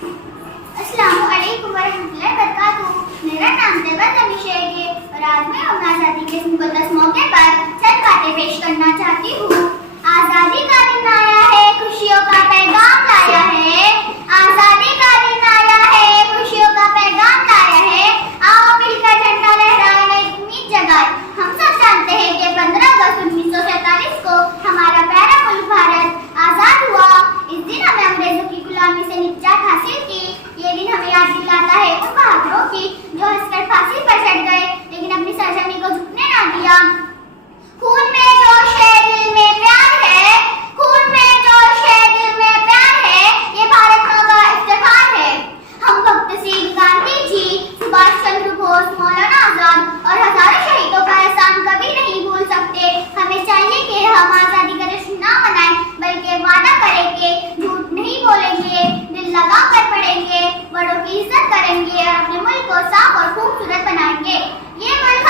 अस्सलामु अलैकुम वरहमतुल्लाहि वबरकातुहू। मेरा नाम तबस्सुम शेख है और आज मैं यौम आज़ादी के मुक़द्दस मौके पर चंद बातें पेश करना चाहती हूँ। आज़ादी का दिन आया है, खुशियों का पैगाम लाया है। आज़ादी का दिन आया है, खुशियों का पैगाम लाया है। आओ मिलकर झंडा लहराए, नई उम्मीद जगाए। हम सब जानते हैं कि 15 अगस्त 1947 को हमारा प्यारा मुल्क भारत आज़ाद हुआ। इस दिन हमें अंग्रेजों की गुलामी से निजात हासिल की। ये दिन हमें याद दिलाता है उन बहादुरों की जो हंसकर फांसी पर चढ़ गए लेकिन अपनी सरजमी को झुकने ना दिया। खून में जोश है, दिल में प्यार है। खून में जोश है, दिल में प्यार है। ये भारत माँ का इफ्तिखार है। हम भगत सिंह, गांधी जी, सुभाष चंद्र बोस, मौलाना आजाद और हजारों शहीदों का एहसान कभी नहीं भूल सकते। हमें चाहिए कि हम आज़ादी का जश्न ना मनाएं बल्कि वादा करें कि झूठ नहीं बोलेंगे, दिल लगा कर पढ़ेंगे, बड़ों की इज्जत करेंगे और अपने मुल्क को साफ और खूबसूरत बनाएंगे। ये मुल्क